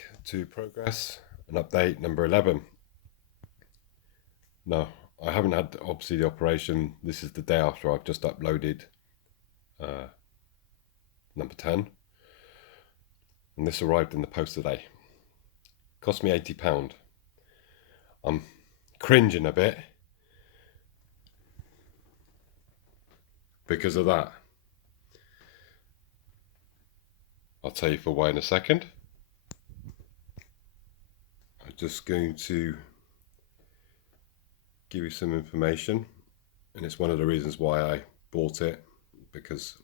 back to progress and update number 11. No, I haven't had obviously the operation. This is the day after I've just uploaded number 10, and this arrived in the post today. Cost me £80. I'm cringing a bit because of that. I'll tell you for why in a second. I'm just going to give you some information, and it's one of the reasons why I bought it, because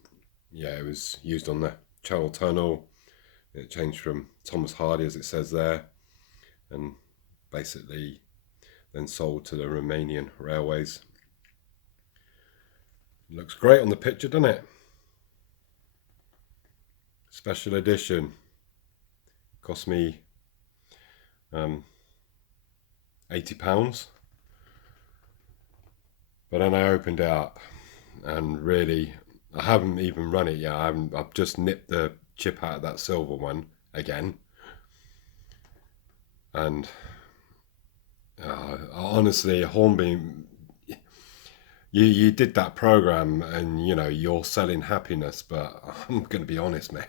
it was used on the Channel Tunnel. It changed from Thomas Hardy, as it says there, and basically then sold to the Romanian railways. Looks great on the picture, doesn't it? Special edition. Cost me £80. But then I opened it up, and really, I haven't even run it yet. I've just nipped the chip out of that silver one again. And honestly, Hornby, you did that program, and you're selling happiness, but I'm going to be honest, mate.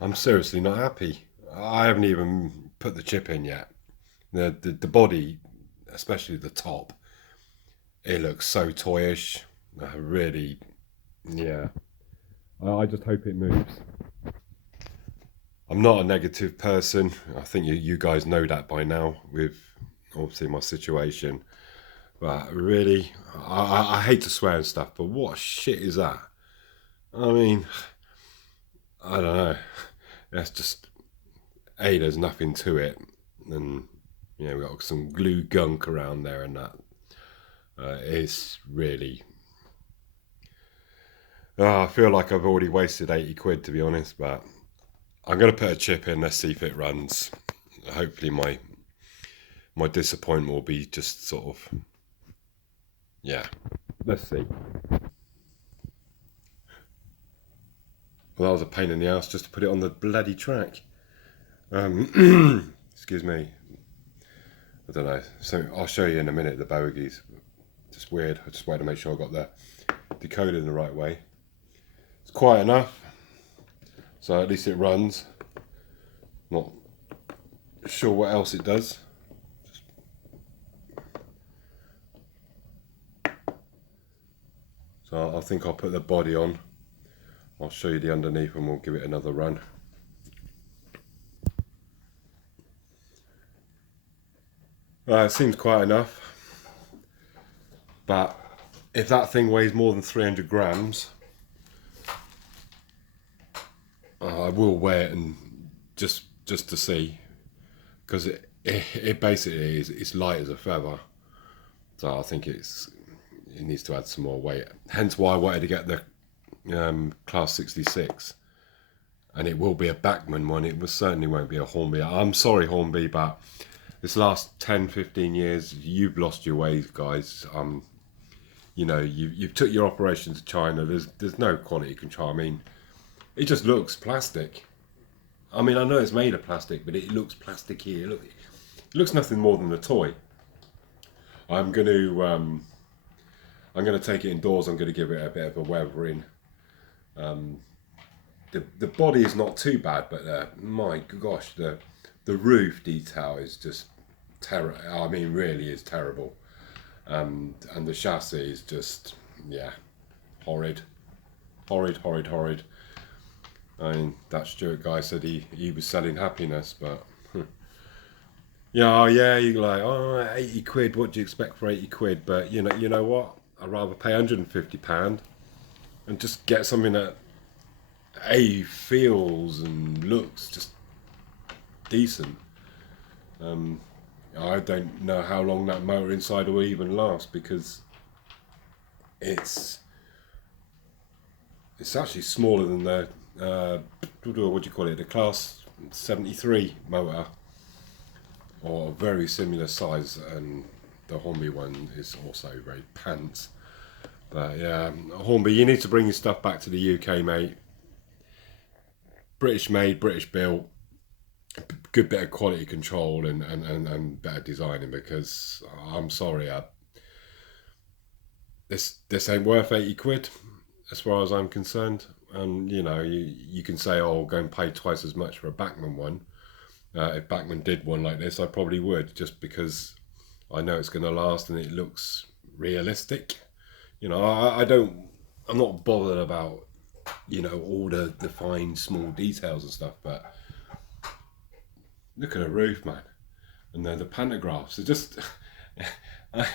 I'm seriously not happy. I haven't even put the chip in yet. The body, especially the top, it looks so toyish. Really, yeah. I just hope it moves. I'm not a negative person. I think you guys know that by now with obviously my situation. But really, I hate to swear and stuff, but what shit is that? I mean, I don't know. That's just, there's nothing to it. And, we got some glue gunk around there and that. It's really... I feel like I've already wasted 80 quid, to be honest, but I'm going to put a chip in. Let's see if it runs. Hopefully my disappointment will be just sort of... let's see. Well, that was a pain in the ass just to put it on the bloody track. Excuse me. I don't know. So I'll show you in a minute the bogies. Just weird. I just wanted to make sure I got the decoder in the right way. It's quiet enough, so at least it runs. Not sure what else it does. So I think I'll put the body on. I'll show you the underneath and we'll give it another run. It seems quiet enough, but if that thing weighs more than 300 grams, I will weigh it and just to see, because it basically is, it's light as a feather. So I think it needs to add some more weight. Hence why I wanted to get the Class 66, and it will be a Bachmann one. It certainly won't be a Hornby. I'm sorry, Hornby, but this last 10-15 years you've lost your ways, guys. You've took your operation to China. There's no quality control. I mean, it just looks plastic. I mean, I know it's made of plastic, but it looks plasticky. It looks nothing more than a toy. I'm going to take it indoors. I'm going to give it a bit of a weathering. The body is not too bad, but my gosh, the roof detail is just terrible. I mean, really is terrible. And the chassis is just, horrid. I mean, that Stuart guy said he was selling happiness, but you're like, 80 quid, what do you expect for 80 quid? But you know what? I'd rather pay £150 and just get something that feels and looks just decent. I don't know how long that motor inside will even last, because it's actually smaller than the what do you call it, the Class 73 motor, or very similar size, and the Hornby one is also very pants. But yeah, Hornby, you need to bring your stuff back to the UK, mate. British made, British built. good bit of quality control and better designing, because I'm sorry, this ain't worth 80 quid as far as I'm concerned. And you can say, oh, go and pay twice as much for a Bachmann one. If Bachmann did one like this, I probably would, just because I know it's going to last and it looks realistic. I'm not bothered about all the fine small details and stuff, but look at the roof, man, and then the pantographs. It just I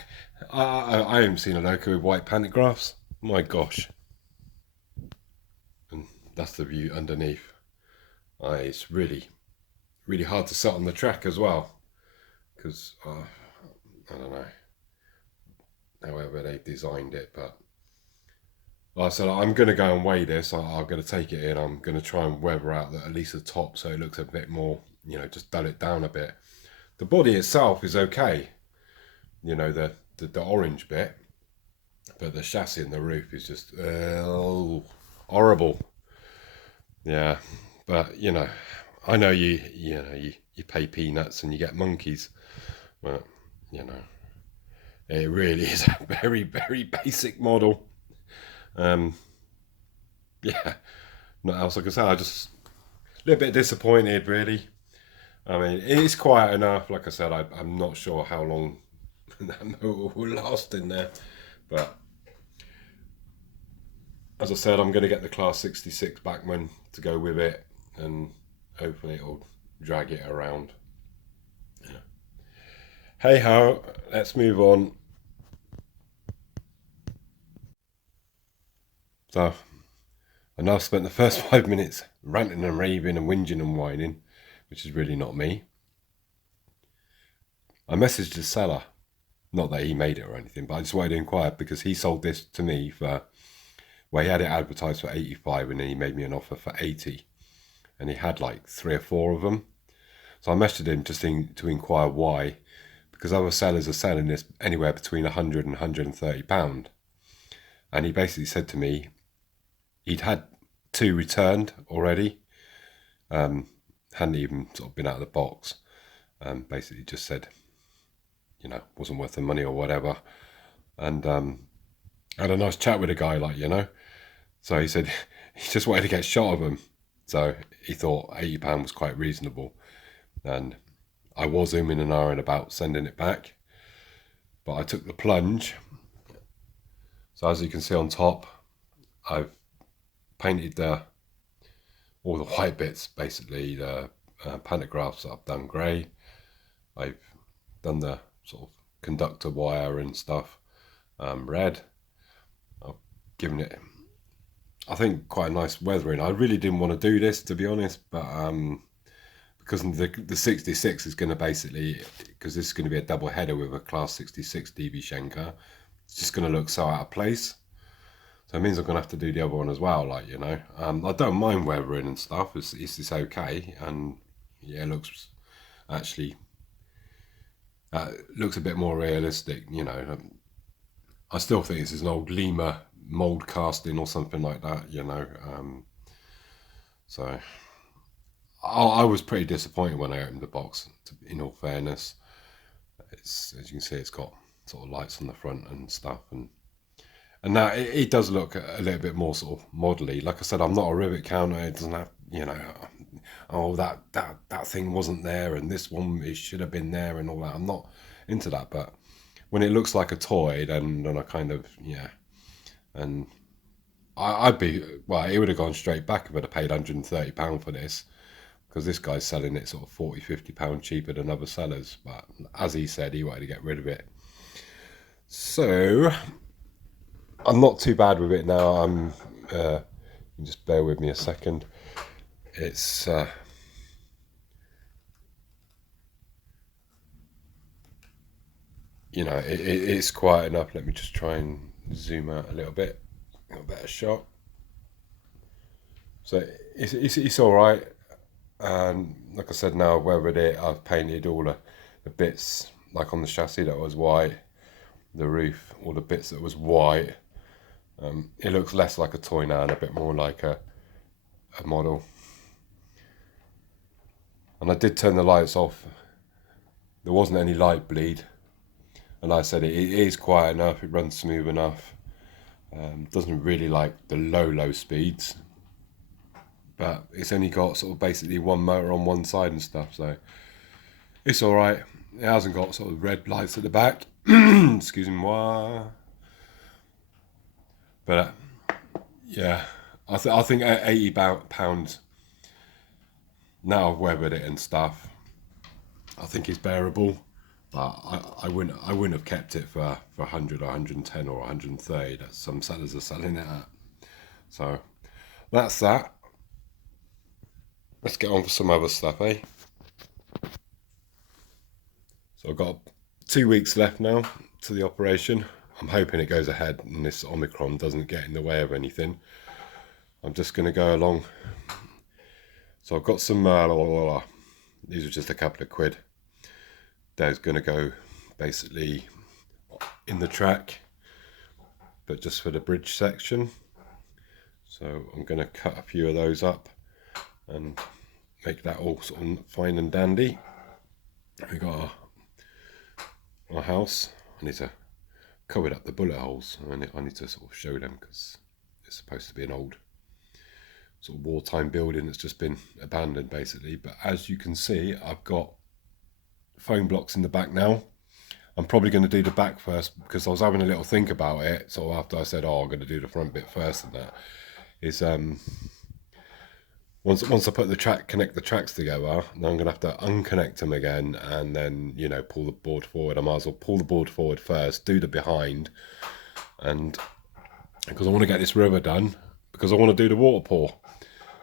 haven't seen a loco with white pantographs. My gosh. And that's the view underneath. It's really, really hard to sit on the track as well, because I don't know however they've designed it, but like I said, I'm going to go and weigh this. I'm going to take it in. I'm going to try and weather out at least the top so it looks a bit more, just dull it down a bit. The body itself is okay, the orange bit, but the chassis and the roof is just horrible. Yeah, but I know you pay peanuts and you get monkeys, but it really is a very, very basic model. Yeah, not else I can say. I just a little bit disappointed, really. I mean, it's quiet enough. Like I said, I'm not sure how long that motor will last in there, but as I said, I'm going to get the Class 66 Bachmann to go with it, and hopefully it'll drag it around. Yeah. Hey ho, let's move on. So, I know I've spent the first 5 minutes ranting and raving and whinging and whining, which is really not me. I messaged the seller, not that he made it or anything, but I just wanted to inquire because he sold this to me for, well, he had it advertised for 85 and then he made me an offer for 80, and he had like 3 or 4 of them. So I messaged him just to inquire why, because other sellers are selling this anywhere between 100 and 130 pound, and he basically said to me he'd had 2 returned already, hadn't even sort of been out of the box, basically just said wasn't worth the money or whatever, and I had a nice chat with a guy, so he said he just wanted to get a shot of them, so he thought £80 was quite reasonable, and I was umming and ahhing about sending it back, but I took the plunge. So as you can see on top, I've painted all the white bits, basically the pantographs I've done grey. I've done the sort of conductor wire and stuff red. I've given it, I think, quite a nice weathering. I really didn't want to do this, to be honest, but because the 66 is going to basically, because this is going to be a double header with a Class 66 DB Schenker, it's just going to look so out of place. So it means I'm going to have to do the other one as well, I don't mind weathering and stuff, it's okay, and yeah, it looks actually, looks a bit more realistic, I still think this is an old Lima mould casting or something like that, so I was pretty disappointed when I opened the box, in all fairness. It's, as you can see, it's got sort of lights on the front and stuff, and now it does look a little bit more sort of modelly. Like I said, I'm not a rivet counter. It doesn't have, oh, that thing wasn't there and this one, it should have been there and all that. I'm not into that, but when it looks like a toy, then I kind of, yeah. And I'd be, well, it would have gone straight back if I'd have paid £130 for this, because this guy's selling it sort of £40-50 cheaper than other sellers. But as he said, he wanted to get rid of it. So I'm not too bad with it now. I'm just bear with me a second. It's it's quiet enough. Let me just try and zoom out a little bit, a better shot. So it's all right. And like I said, now I've weathered it. I've painted all the bits, like on the chassis that was white, the roof, all the bits that was white. It looks less like a toy now and a bit more like a model. And I did turn the lights off. There wasn't any light bleed. And like I said, it is quiet enough, it runs smooth enough. Doesn't really like the low speeds. But it's only got sort of basically one motor on one side and stuff, so it's alright. It hasn't got sort of red lights at the back. Excuse me, moi. But yeah, I think at £80 now I've weathered it and stuff, I think it's bearable. But I wouldn't have kept it for 100 or 110 or 130 that some sellers are selling it at. So that's that. Let's get on for some other stuff, eh? So I've got 2 weeks left now to the operation. I'm hoping it goes ahead and this Omicron doesn't get in the way of anything. I'm just going to go along. So I've got some, these are just a couple of quid. There's going to go basically in the track, but just for the bridge section. So I'm going to cut a few of those up and make that all sort of fine and dandy. We got our house. I need to cover up the bullet holes. I need to sort of show them because it's supposed to be an old sort of wartime building that's just been abandoned basically. But as you can see, I've got foam blocks in the back now. I'm probably going to do the back first because I was having a little think about it. So after I said, oh, I'm going to do the front bit first, and that is once I put connect the tracks together, then I'm going to have to unconnect them again and then, you know, pull the board forward. I might as well pull the board forward first, do the behind, and because I want to get this river done, because I want to do the water pour.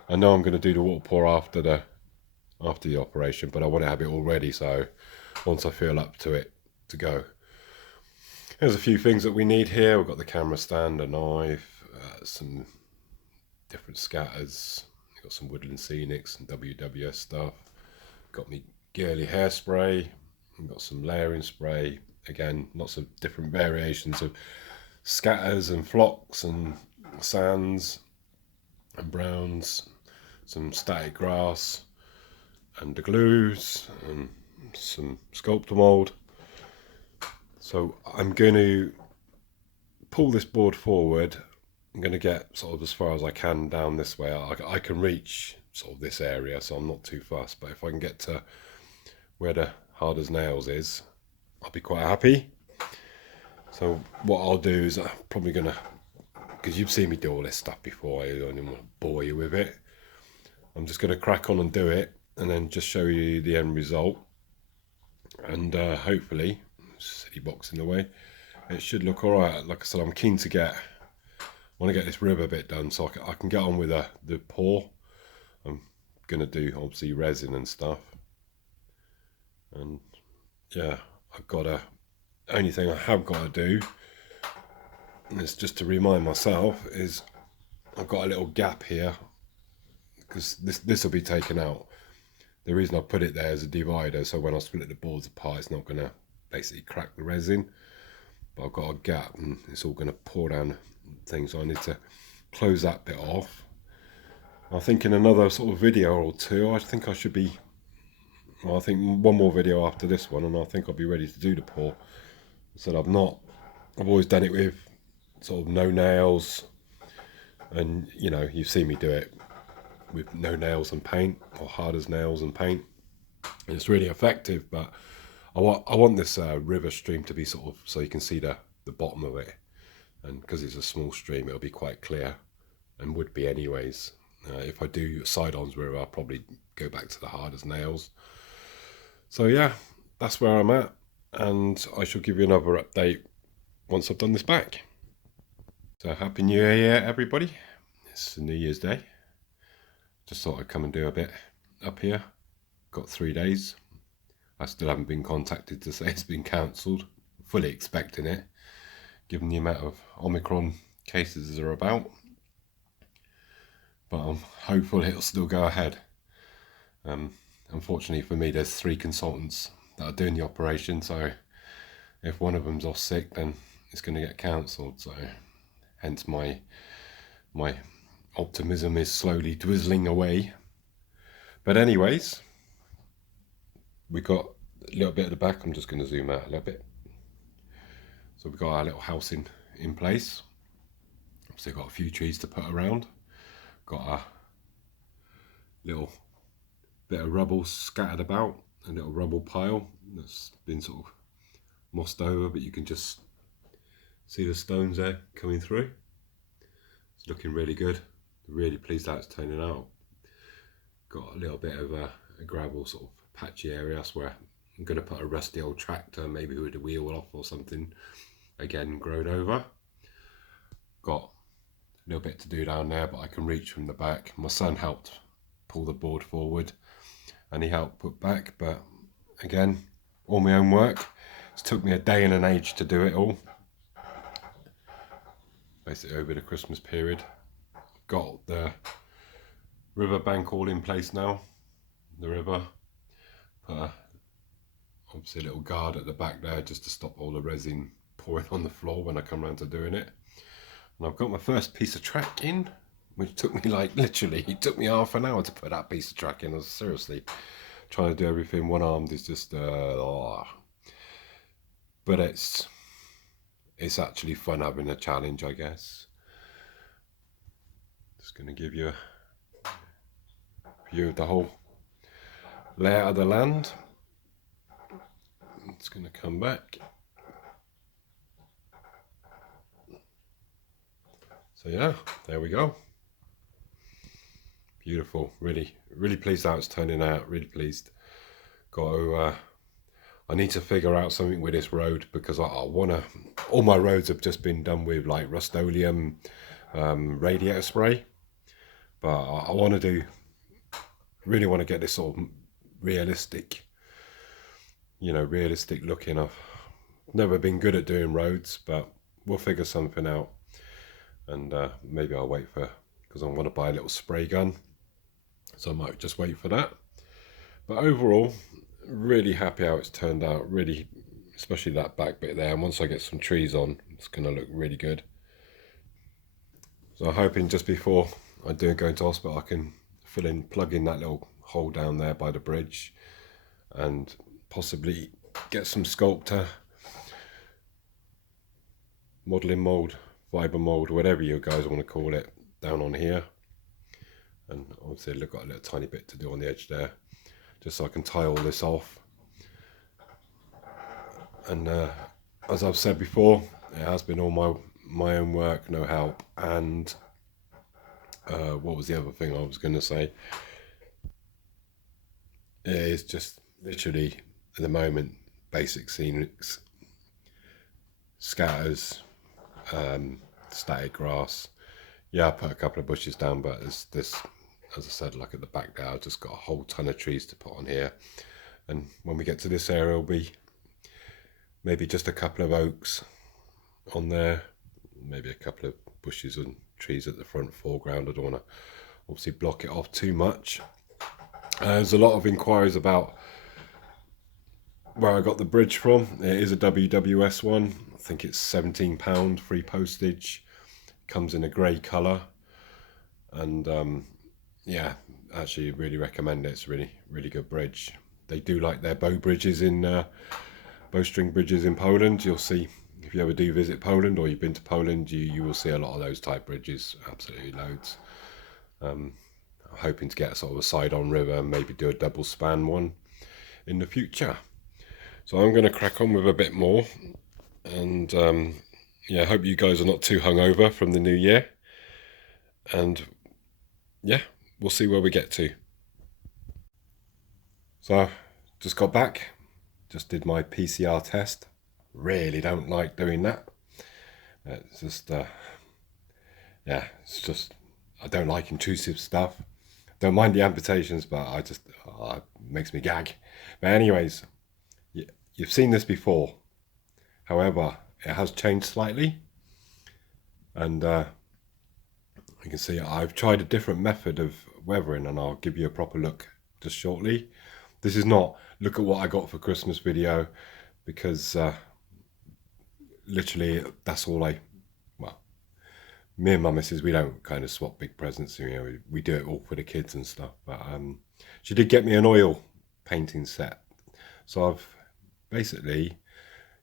I know I'm going to do the water pour after the operation, but I want to have it all ready, so once I feel up to it to go. There's a few things that we need here. We've got the camera stand, a knife, some different scatters. We've got some Woodland Scenics and WWS stuff. Got me girly hairspray. We've got some layering spray. Again, lots of different variations of scatters and flocks and sands and browns. Some static grass and the glues and some sculptor mould. So I'm going to pull this board forward. I'm going to get sort of as far as I can down this way. I can reach sort of this area, so I'm not too fussed, but if I can get to where the hard as nails is, I'll be quite happy. So what I'll do is I'm probably going to, because you've seen me do all this stuff before, I don't want to bore you with it. I'm just going to crack on and do it and then just show you the end result, and hopefully, silly box in the way, it should look alright. Like I said, I'm keen to want to get this river bit done so I can get on with the pour. I'm going to do obviously resin and stuff, and yeah, only thing I have got to do is just to remind myself is I've got a little gap here because this will be taken out. The reason I put it there is a divider, so when I split the boards apart, it's not going to basically crack the resin. But I've got a gap and it's all going to pour down things, so I need to close that bit off. I think in another sort of video or two, I think I should be, well, I think one more video after this one, and I think I'll be ready to do the pour. So I've always done it with sort of no nails, and you know, you've seen me do it with no nails and paint, or hard as nails and paint, and it's really effective. But I want this river stream to be sort of, so you can see the bottom of it, and because it's a small stream, it'll be quite clear, and would be anyways. If I do side-ons river, I'll probably go back to the hard as nails. So yeah, that's where I'm at, and I shall give you another update once I've done this back. So happy New Year, everybody. It's New Year's Day. Just thought I'd come and do a bit up here. Got 3 days. I still haven't been contacted to say it's been cancelled. Fully expecting it, given the amount of Omicron cases there are about. But I'm hopeful it'll still go ahead. Unfortunately for me, there's 3 consultants that are doing the operation, so if one of them's off sick, then it's going to get cancelled. So hence my optimism is slowly dwizzling away. But anyways, we got a little bit at the back. I'm just going to zoom out a little bit. So we've got our little house in place. Obviously got a few trees to put around. Got a little bit of rubble scattered about, a little rubble pile that's been sort of mossed over, but you can just see the stones there coming through. It's looking really good. Really pleased how it's turning out. Got a little bit of a gravel sort of patchy area. That's where I'm going to put a rusty old tractor, maybe with the wheel off or something, again grown over. Got a little bit to do down there, but I can reach from the back. My son helped pull the board forward and he helped put back, but again, all my own work. It took me a day and an age to do it all, basically over the Christmas period. Got the river bank all in place now, the river. Put obviously a little guard at the back there just to stop all the resin pouring on the floor when I come around to doing it. And I've got my first piece of track in, which took me like literally, it took me half an hour to put that piece of track in. I was seriously trying to do everything one-armed is just, but it's actually fun having a challenge, I guess. Just going to give you a view of the whole layout of the land. It's going to come back. So yeah, there we go. Beautiful. Really pleased how it's turning out. Really pleased. Got to, I need to figure out something with this road because I want to, all my roads have just been done with like Rust-Oleum radiator spray. But I want to do, really want to get this sort of realistic, you know, realistic looking. I've never been good at doing roads, but we'll figure something out. And maybe I'll wait for, because I want to buy a little spray gun. So I might just wait for that. But overall, really happy how it's turned out. Really, especially that back bit there. And once I get some trees on, it's going to look really good. So I'm hoping just before I do go into hospital, I can plug in that little hole down there by the bridge and possibly get some sculptor, modelling mould, fibre mould, whatever you guys want to call it, down on here. And obviously I've got a little tiny bit to do on the edge there, just so I can tie all this off. And as I've said before, it has been all my own work, no help. And what was the other thing I was going to say? It is just literally at the moment basic scenics, scatters, static grass. Yeah, I put a couple of bushes down, but there's this, as I said, like at the back there, I've just got a whole ton of trees to put on here. And when we get to this area, it'll be maybe just a couple of oaks on there, maybe a couple of bushes and trees at the front foreground. I don't want to obviously block it off too much. There's a lot of inquiries about where I got the bridge from. It is a WWS one. I think it's £17 free postage. Comes in a grey colour, and yeah, actually really recommend it. It's a really good bridge. They do like their bowstring bridges in Poland. You'll see, if you ever do visit Poland or you've been to Poland, you will see a lot of those type bridges, absolutely loads. I'm hoping to get sort of a side-on river and maybe do a double span one in the future. So I'm going to crack on with a bit more, and yeah, I hope you guys are not too hungover from the new year. And yeah, we'll see where we get to. So just got back, just did my PCR test. Really don't like doing that. It's just, yeah, it's just, I don't like intrusive stuff. Don't mind the amputations, but I just, it makes me gag. But anyways, you've seen this before. However, it has changed slightly. And you can see I've tried a different method of weathering, and I'll give you a proper look just shortly. This is not look at what I got for Christmas video, because literally that's all well, me and my missus, we don't kind of swap big presents, you know, we do it all for the kids and stuff. But she did get me an oil painting set, So I've basically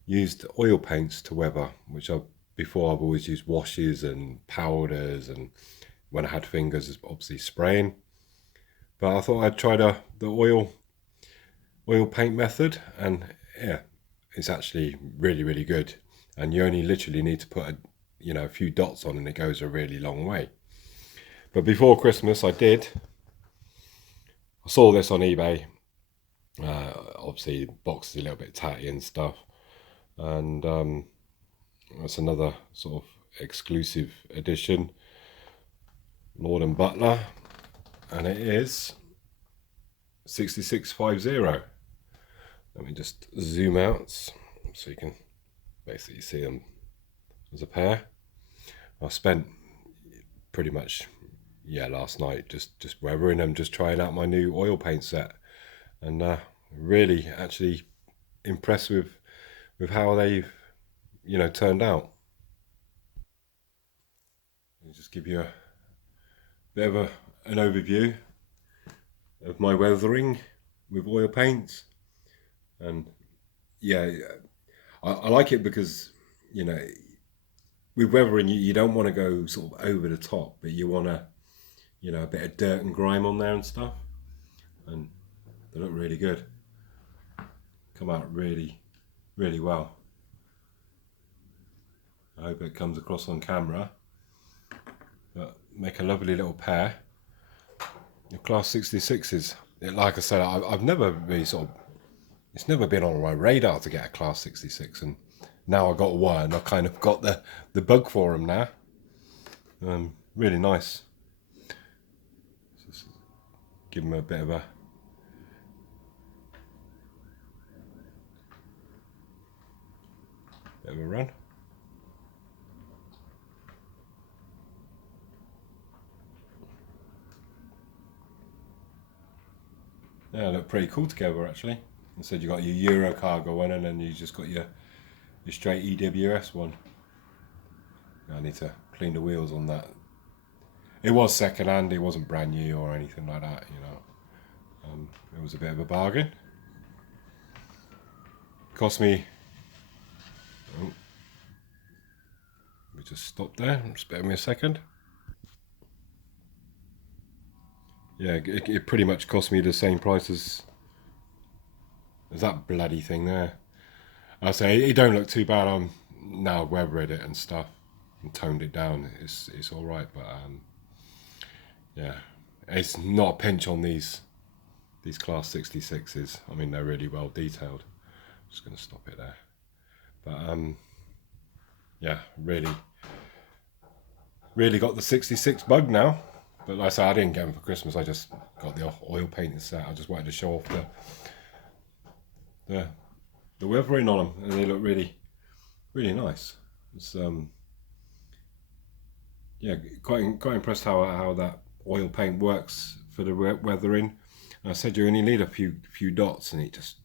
used oil paints to weather, which before I've always used washes and powders, and when I had fingers, obviously spraying. But I thought I'd try the oil paint method, and yeah, it's actually really good. And you only literally need to put a few dots on, and it goes a really long way. But before Christmas, I saw this on eBay. Obviously, the box is a little bit tatty and stuff, and that's another sort of exclusive edition, Lord and Butler, and it is 6650. Let me just zoom out so you can basically see them as a pair. I spent pretty much last night just weathering them, just trying out my new oil paint set, and really actually impressed with how they've turned out. I'll just give you a bit of an overview of my weathering with oil paints. And yeah, I like it because with weathering you don't want to go sort of over the top, but you want to a bit of dirt and grime on there and stuff, and they look really good, come out really well. I hope it comes across on camera, but make a lovely little pair. The Class 66s, like I said, I've never really it's never been on my radar to get a Class 66, and now I got one. I kind of got the bug for them now. Really nice. Just give them a bit of a run. Yeah, they look pretty cool together actually. Instead you got your Euro cargo one, and then you just got your straight EWS one. I need to clean the wheels on that. It was second hand, it wasn't brand new or anything like that, it was a bit of a bargain. Cost me, let me just stop there, just bear with me a second. Yeah, it pretty much cost me the same price as that bloody thing there. I say it don't look too bad. I'm now weathered it and stuff and toned it down. It's all right, but yeah, it's not a pinch on these Class 66s. I mean, they're really well detailed. I'm just going to stop it there. But yeah, really got the 66 bug now. But like I said, I didn't get them for Christmas. I just got the oil painting set. I just wanted to show off the weathering on them, and they look really nice. It's yeah, quite impressed how that oil paint works for the weathering. And I said you only need a few dots, and it just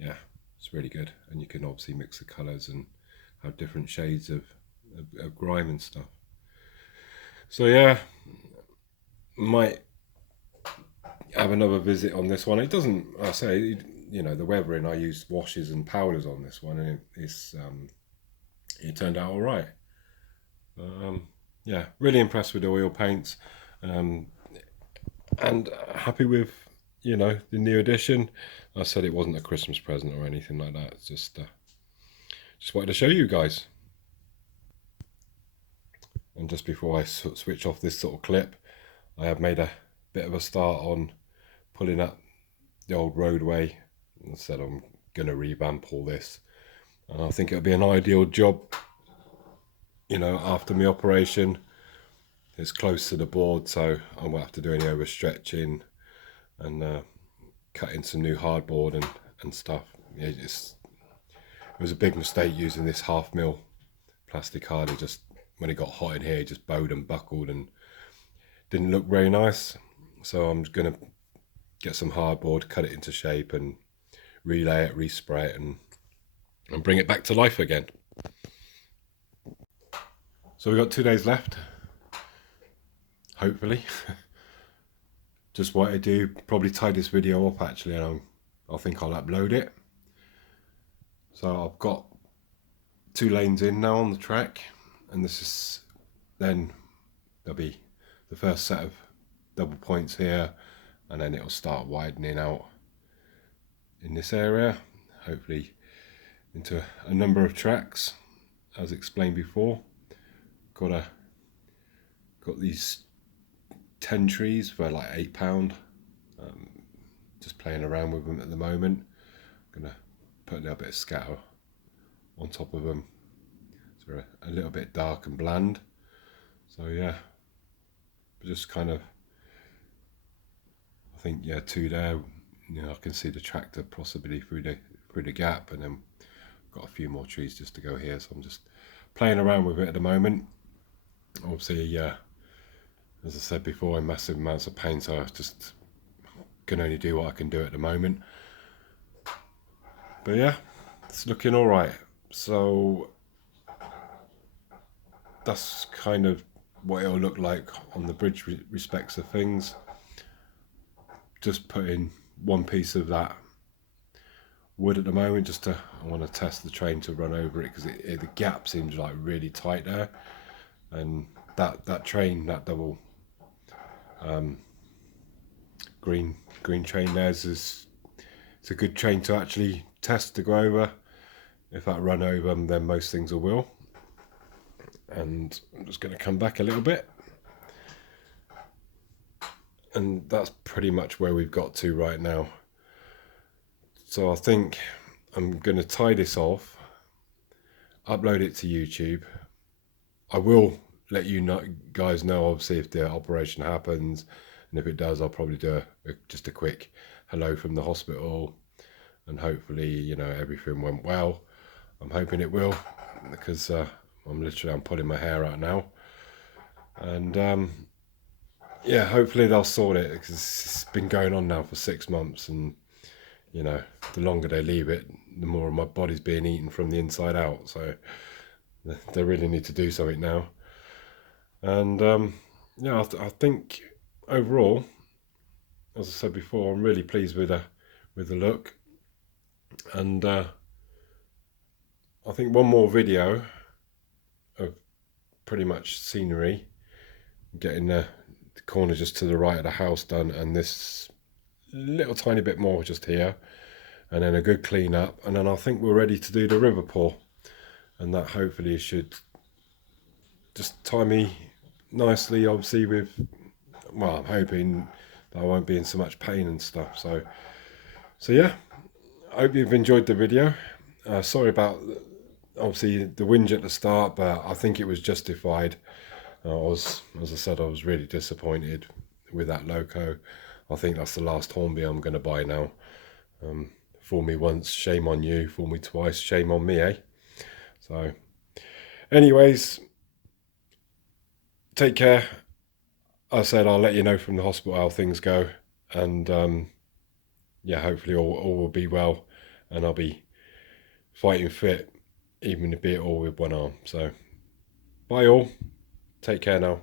it's really good. And you can obviously mix the colours and have different shades of grime and stuff. So yeah, might have another visit on this one. It doesn't, I say, the weathering, I used washes and powders on this one, and it turned out all right. Yeah, really impressed with the oil paints, and happy with the new edition. I said it wasn't a Christmas present or anything like that. It's just wanted to show you guys. And just before I switch off this sort of clip, I have made a bit of a start on pulling up the old roadway. I said I'm going to revamp all this, and I think it'll be an ideal job, after my operation. It's close to the board, so I won't have to do any overstretching and cutting some new hardboard and stuff. Yeah, it was a big mistake using this 1/2 mil plastic hard. It just, when it got hot in here, it just bowed and buckled and didn't look very nice. So I'm going to get some hardboard, cut it into shape, and relay it, respray it, and bring it back to life again. So we've got 2 days left, hopefully. Just what I do, probably tie this video up actually, and I think I'll upload it. So I've got 2 lanes in now on the track, and this is then there'll be the first set of double points here, and then it'll start widening out in this area, hopefully into a number of tracks as explained before. Got these 10 trees for like £8. Just playing around with them at the moment. I'm gonna put a little bit of scatter on top of them, so they're a little bit dark and bland. So yeah, just kind of, I think, yeah, 2 there. You know, I can see the tractor possibly through the gap, and then got a few more trees just to go here. So I'm just playing around with it at the moment. Obviously, yeah, as I said before, in massive amounts of pain, so I just can only do what I can do at the moment. But yeah, it's looking all right. So that's kind of what it'll look like on the bridge respects of things. Just putting one piece of that wood at the moment, just to, I want to test the train to run over it, because the gap seems like really tight there, and that train, that double green train there, it's a good train to actually test to go over. If that run over, then most things will. And I'm just going to come back a little bit, and that's pretty much where we've got to right now. So I think I'm going to tie this off, upload it to YouTube. I will let you guys know, obviously, if the operation happens, and if it does, I'll probably do just a quick hello from the hospital, and hopefully, you know, everything went well. I'm hoping it will, because I'm pulling my hair out now, and yeah, hopefully they'll sort it, because it's been going on now for 6 months, and you know, the longer they leave it, the more my body's being eaten from the inside out. So they really need to do something now. And yeah, I think overall, as I said before, I'm really pleased with the look. And I think one more video of pretty much scenery, getting the corner just to the right of the house done, and this little tiny bit more just here, and then a good clean up, and then I think we're ready to do the river pour, and that hopefully should just tie me nicely, obviously, with, well, I'm hoping that I won't be in so much pain and stuff. So yeah, I hope you've enjoyed the video. Sorry about, obviously, the whinge at the start, but I think it was justified. As I said, I was really disappointed with that loco. I think that's the last Hornby I'm going to buy now. Fool me once, shame on you. Fool me twice, shame on me, eh? So anyways, take care. I said I'll let you know from the hospital how things go, and yeah, hopefully all will be well, and I'll be fighting fit, even be it all with one arm. So bye all, take care now.